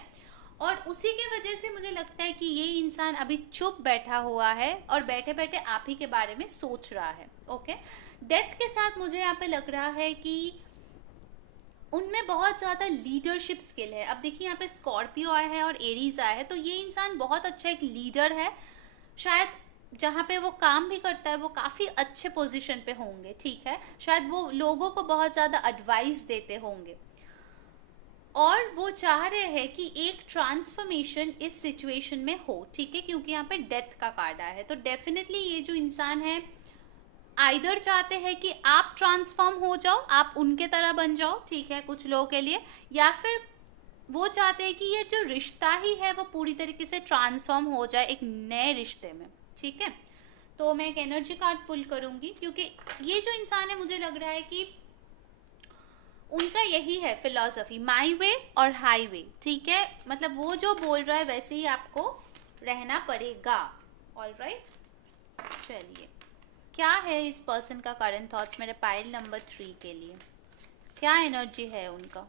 और उसी के वजह से मुझे लगता है कि ये इंसान अभी चुप बैठा हुआ है और बैठे बैठे आप ही के बारे में सोच रहा है, ओके। डेथ के साथ मुझे यहाँ पे लग रहा है कि उनमें बहुत ज़्यादा लीडरशिप स्किल है। अब देखिए यहाँ पे स्कॉर्पियो आया है और एरीज आया है, तो ये इंसान बहुत अच्छा एक लीडर है। शायद जहाँ पे वो काम भी करता है वो काफ़ी अच्छे पोजीशन पे होंगे, ठीक है। शायद वो लोगों को बहुत ज़्यादा एडवाइस देते होंगे और वो चाह रहे हैं कि एक ट्रांसफॉर्मेशन इस सिचुएशन में हो, ठीक है, क्योंकि यहाँ पे डेथ का कार्ड आया है। तो डेफिनेटली ये जो इंसान है आइदर चाहते हैं कि आप ट्रांसफॉर्म हो जाओ, आप उनके तरह बन जाओ, ठीक है, कुछ लोगों के लिए, या फिर वो चाहते हैं कि ये जो रिश्ता ही है वो पूरी तरीके से ट्रांसफॉर्म हो जाए एक नए रिश्ते में, ठीक है। तो मैं एक एनर्जी कार्ड पुल करूंगी क्योंकि ये जो इंसान है मुझे लग रहा है कि उनका यही है फिलॉसफी, माई वे और हाई वे, ठीक है। मतलब वो जो बोल रहा है वैसे ही आपको रहना पड़ेगा। ऑलराइट, चलिए क्या है इस पर्सन का करंट थॉट्स मेरे पाइल नंबर 3 के लिए, क्या एनर्जी है उनका।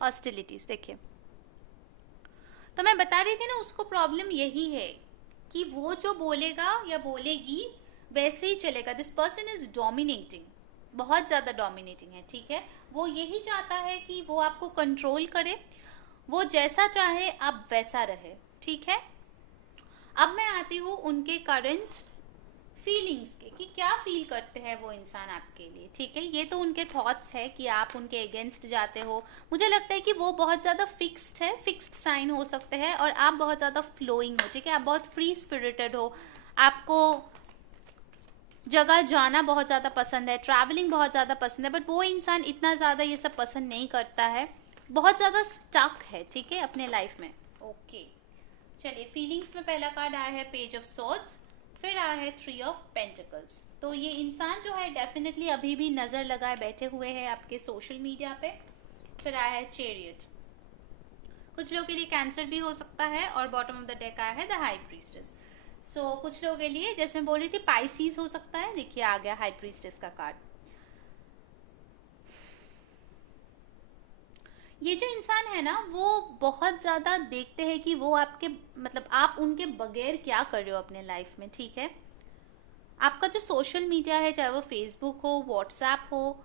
हॉस्टिलिटीज, देखिए तो मैं बता रही थी ना, उसको प्रॉब्लम यही है कि वो जो बोलेगा या बोलेगी वैसे ही चलेगा। दिस पर्सन इज डोमिनेटिंग, बहुत ज़्यादा डोमिनेटिंग है, ठीक है। वो यही चाहता है कि वो आपको कंट्रोल करे, वो जैसा चाहे आप वैसा रहे, ठीक है। अब मैं आती हूँ उनके करंट फीलिंग्स के कि क्या फील करते हैं वो इंसान आपके लिए, ठीक है। ये तो उनके थॉट्स है कि आप उनके अगेंस्ट जाते हो। मुझे लगता है कि वो बहुत ज़्यादा फिक्स्ड है, फिक्स्ड साइन हो सकते हैं, और आप बहुत ज़्यादा फ्लोइंग हो, ठीक है। आप बहुत फ्री स्पिरिटेड हो, आपको जगह जाना बहुत ज़्यादा पसंद है, ट्रैवलिंग बहुत ज़्यादा पसंद है। बट वो इंसान इतना ज़्यादा ये सब पसंद नहीं करता है, बहुत ज़्यादा स्टक है, ठीक है, अपने लाइफ में। ओके चलिए, फीलिंग्स में पहला कार्ड आया है पेज ऑफ सॉर्ड्स, फिर आया है 3 ऑफ पेंटिकल्स। तो ये इंसान जो है डेफिनेटली अभी भी नज़र लगाए बैठे हुए हैं आपके सोशल मीडिया पे। फिर आया है चैरियट, कुछ लोगों के लिए कैंसर भी हो सकता है, और बॉटम ऑफ द डेक आया है द हाई प्रीस्टेस। सो कुछ लोगों के लिए, जैसे मैं बोल रही थी, पाइसीज हो सकता है। देखिए आ गया हाई प्रीस्टेस का कार्ड। ये जो इंसान है ना वो बहुत ज़्यादा देखते हैं कि वो आपके, मतलब आप उनके बगैर क्या कर रहे हो अपने लाइफ में, ठीक है। आपका जो सोशल मीडिया है, चाहे वो फेसबुक हो, व्हाट्सएप हो,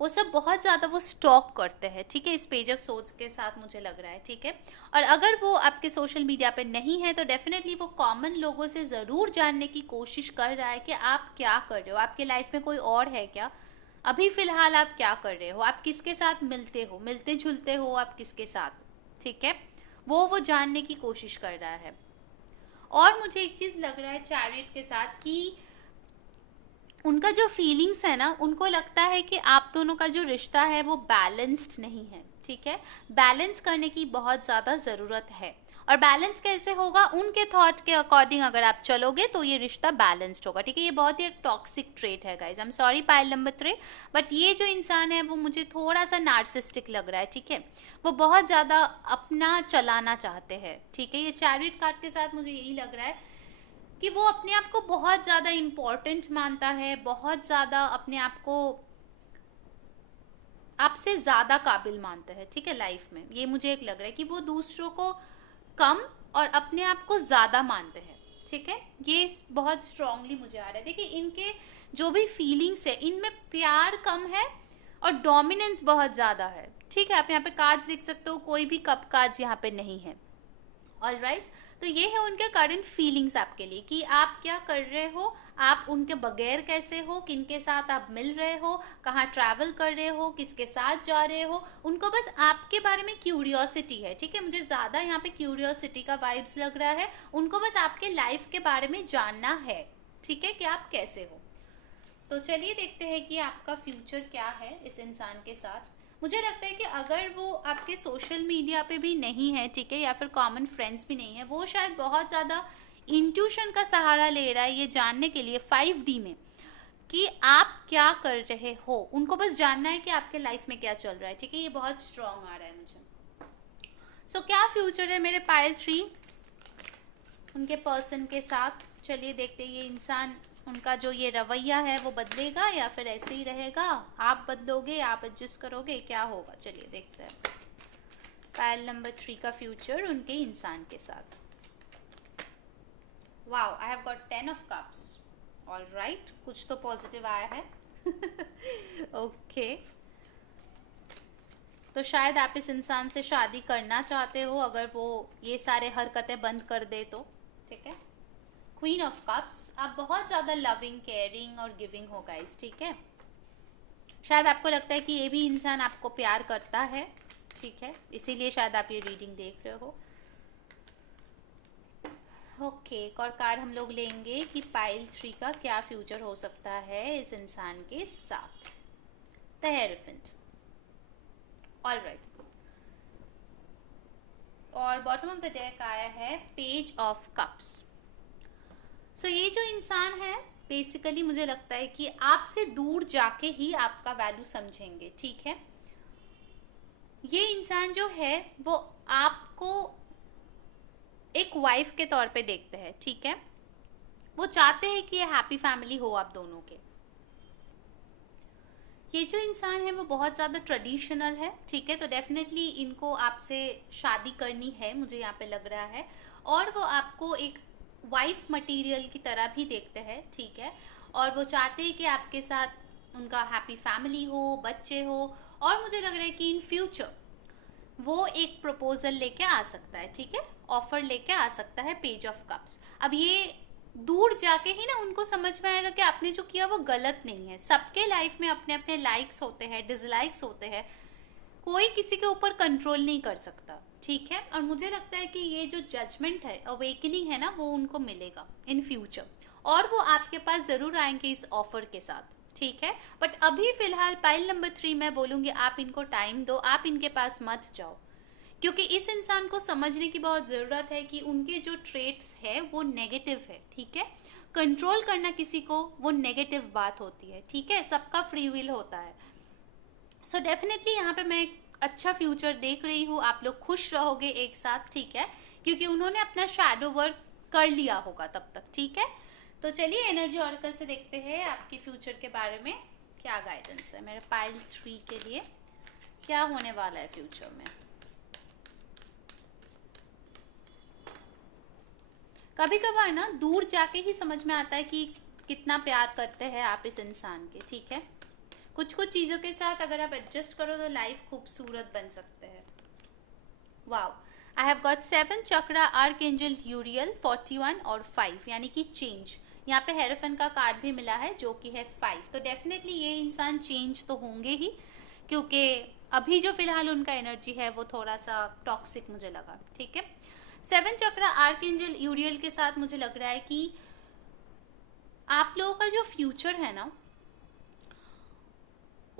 वो सब बहुत ज़्यादा वो स्टॉक करते हैं, ठीक है, इस पेज ऑफ सोर्स के साथ मुझे लग रहा है, ठीक है। और अगर वो आपके सोशल मीडिया पे नहीं है तो डेफिनेटली वो कॉमन लोगों से ज़रूर जानने की कोशिश कर रहा है कि आप क्या कर रहे हो, आपके लाइफ में कोई और है क्या, अभी फ़िलहाल आप क्या कर रहे हो, आप किसके साथ मिलते हो, मिलते जुलते हो आप किसके साथ, ठीक है। वो जानने की कोशिश कर रहा है। और मुझे एक चीज़ लग रहा है चैरियट के साथ कि उनका जो फीलिंग्स है ना, उनको लगता है कि आप दोनों का जो रिश्ता है वो बैलेंस्ड नहीं है, ठीक है। बैलेंस करने की बहुत ज़्यादा ज़रूरत है। और बैलेंस कैसे होगा, उनके थॉट के अकॉर्डिंग अगर आप चलोगे तो ये रिश्ता बैलेंस्ड होगा, ठीक है। ये बहुत ही एक टॉक्सिक ट्रेट है guys, I am sorry pile number 3, but ये जो इंसान है वो मुझे थोड़ा सा नार्सिस्टिक लग रहा है, ठीक है। वो बहुत ज़्यादा अपना चलाना चाहते हैं, ठीक है। ये चैरियट कार्ड के साथ मुझे यही लग रहा है कि वो अपने आप को बहुत ज़्यादा इम्पोर्टेंट मानता है, बहुत ज़्यादा अपने आप को आपसे ज़्यादा काबिल मानता है, ठीक है, लाइफ में। ये मुझे एक लग रहा है कि वो दूसरों को कम और अपने आप को ज़्यादा मानते हैं, ठीक है। ये बहुत स्ट्रांगली मुझे आ रहा है। देखिए इनके जो भी फीलिंग्स है, इनमें प्यार कम है और डोमिनेंस बहुत ज़्यादा है, ठीक है। आप यहाँ पे कार्ड्स देख सकते हो, कोई भी कप कार्ड्स यहाँ पे नहीं है। ऑल राइट, तो ये है उनके करंट फीलिंग्स आपके लिए कि आप क्या कर रहे हो, आप उनके बगैर कैसे हो, किनके साथ आप मिल रहे हो, कहाँ ट्रैवल कर रहे हो, किसके साथ जा रहे हो। उनको बस आपके बारे में क्यूरियोसिटी है, ठीक है। मुझे ज़्यादा यहाँ पे क्यूरियोसिटी का वाइब्स लग रहा है। उनको बस आपके लाइफ के बारे में जानना है, ठीक है, कि आप कैसे हो। तो चलिए देखते हैं कि आपका फ्यूचर क्या है इस इंसान के साथ। मुझे लगता है कि अगर वो आपके सोशल मीडिया पे भी नहीं है, ठीक है, या फिर कॉमन फ्रेंड्स भी नहीं है, वो शायद बहुत ज़्यादा इंट्यूशन का सहारा ले रहा है ये जानने के लिए 5D में कि आप क्या कर रहे हो। उनको बस जानना है कि आपके लाइफ में क्या चल रहा है, ठीक है। ये बहुत स्ट्रॉन्ग आ रहा है मुझे। सो क्या फ्यूचर है मेरे पायल 3 उनके पर्सन के साथ। चलिए देखते हैं ये इंसान, उनका जो ये रवैया है वो बदलेगा या फिर ऐसे ही रहेगा, आप बदलोगे, आप एडजस्ट करोगे, क्या होगा। चलिए देखते हैं पायल नंबर 3 का फ्यूचर उनके इंसान के साथ। Wow, I have got 10 of cups. All right, कुछ तो पॉजिटिव आया है। ओके तो शायद आप इस इंसान से शादी करना चाहते हो, अगर वो ये सारे हरकतें बंद कर दे तो, ठीक है। क्वीन ऑफ कप्स, आप बहुत ज़्यादा लविंग, केयरिंग और गिविंग हो गाइस, ठीक है। शायद आपको लगता है कि ये भी इंसान आपको प्यार करता है, ठीक है, इसीलिए शायद आप ये रीडिंग देख रहे हो। ओके, एक और कार्ड हम लोग लेंगे कि पाइल 3 का क्या फ्यूचर हो सकता है इस इंसान के साथ। The hierophant. ऑल राइट, और बॉटम ऑफ द डेक आया है पेज ऑफ कप्स। सो ये जो इंसान है बेसिकली मुझे लगता है कि आपसे दूर जाके ही आपका वैल्यू समझेंगे, ठीक है। ये इंसान जो है वो आपको एक वाइफ के तौर पे देखते हैं, ठीक है। वो चाहते हैं कि ये हैप्पी फैमिली हो आप दोनों के। ये जो इंसान है वो बहुत ज़्यादा ट्रेडिशनल है, ठीक है। तो डेफिनेटली इनको आपसे शादी करनी है, मुझे यहाँ पे लग रहा है। और वो आपको एक वाइफ मटेरियल की तरह भी देखते हैं, ठीक है। और वो चाहते हैं कि आपके साथ उनका हैप्पी फैमिली हो, बच्चे हो। और मुझे लग रहा है कि इन फ्यूचर वो एक प्रपोजल लेके आ सकता है, ठीक है, ऑफर लेके आ सकता है पेज ऑफ कप्स। अब ये दूर जाके ही ना उनको समझ में आएगा कि आपने जो किया वो गलत नहीं है। सबके लाइफ में अपने अपने लाइक्स होते हैं, डिसलाइक्स होते हैं, कोई किसी के ऊपर कंट्रोल नहीं कर सकता, ठीक है। और मुझे लगता है कि ये जो जजमेंट है, अवेकनिंग है ना, वो उनको मिलेगा इन फ्यूचर, और वो आपके पास ज़रूर आएंगे इस ऑफर के साथ, ठीक है। बट अभी फिलहाल पाइल नंबर 3 मैं बोलूँगी आप इनको टाइम दो, आप इनके पास मत जाओ, क्योंकि इस इंसान को समझने की बहुत ज़रूरत है कि उनके जो ट्रेट्स है वो नेगेटिव है, ठीक है। कंट्रोल करना किसी को वो नेगेटिव बात होती है, ठीक है। सबका फ्री विल होता है। सो डेफिनेटली यहाँ पे मैं एक अच्छा फ्यूचर देख रही हूँ, आप लोग खुश रहोगे एक साथ, ठीक है, क्योंकि उन्होंने अपना शैडो वर्क कर लिया होगा तब तक, ठीक है। तो चलिए एनर्जी ऑरेकल से देखते हैं आपके फ्यूचर के बारे में क्या गाइडेंस है मेरे पाइल 3 के लिए, क्या होने वाला है फ्यूचर में। कभी कभार ना दूर जाके ही समझ में आता है कि कितना प्यार करते हैं आप इस इंसान के, ठीक है। कुछ कुछ चीज़ों के साथ अगर आप एडजस्ट करो तो लाइफ खूबसूरत बन सकते हैं। Wow, I have got 7 chakra, archangel Uriel, 41 और 5 यानी कि चेंज। यहाँ पे हेरोफेंट का कार्ड भी मिला है जो कि है 5। तो डेफिनेटली ये इंसान चेंज तो होंगे ही, क्योंकि अभी जो फिलहाल उनका एनर्जी है वो थोड़ा सा टॉक्सिक मुझे लगा, ठीक है। 7 चक्रा आर्कएंजल यूरियल के साथ मुझे लग रहा है कि आप लोगों का जो फ्यूचर है ना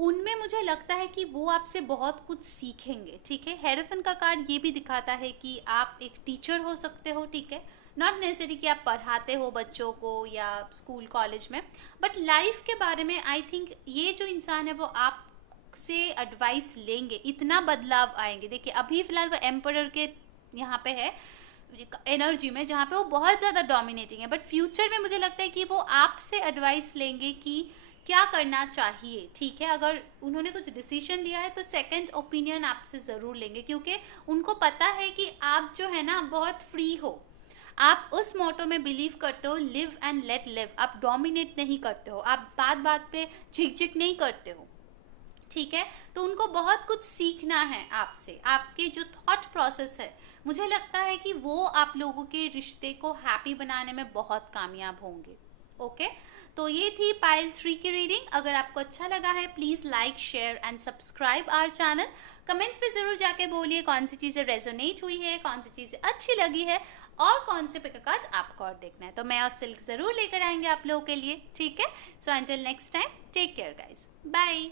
उनमें मुझे लगता है कि वो आपसे बहुत कुछ सीखेंगे, ठीक है। हेरोफन का कार्ड ये भी दिखाता है कि आप एक टीचर हो सकते हो, ठीक है। नॉट नेसेसरी कि आप पढ़ाते हो बच्चों को या स्कूल कॉलेज में, बट लाइफ के बारे में आई थिंक ये जो इंसान है वो आप से एडवाइस लेंगे, इतना बदलाव आएंगे। देखिए अभी फिलहाल वो एम्परर के यहाँ पे है एनर्जी में, जहाँ पे वो बहुत ज़्यादा डोमिनेटिंग है, बट फ्यूचर में मुझे लगता है कि वो आपसे एडवाइस लेंगे कि क्या करना चाहिए, ठीक है। अगर उन्होंने कुछ डिसीजन लिया है तो सेकंड ओपिनियन आपसे ज़रूर लेंगे, क्योंकि उनको पता है कि आप जो है ना बहुत फ्री हो, आप उस मोटो में बिलीव करते हो, लिव एंड लेट लिव। आप डोमिनेट नहीं करते हो, आप बात बात पे झिकझिक नहीं करते हो, ठीक है। तो उनको बहुत कुछ सीखना है आपसे, आपके जो थॉट प्रोसेस है, मुझे लगता है कि वो आप लोगों के रिश्ते को हैप्पी बनाने में बहुत कामयाब होंगे। ओके, तो ये थी पाइल 3 की रीडिंग। अगर आपको अच्छा लगा है please like share and subscribe our channel. Comments पे जरूर जाके बोलिए कौन सी चीजें रेजोनेट हुई है, कौन सी चीजें अच्छी लगी है और कौन से पिक कार्ड्स आपको और देखना है। तो मैं और सिल्क जरूर लेकर आएंगे आप लोगों के लिए, ठीक है। So until next time, take care guys, bye.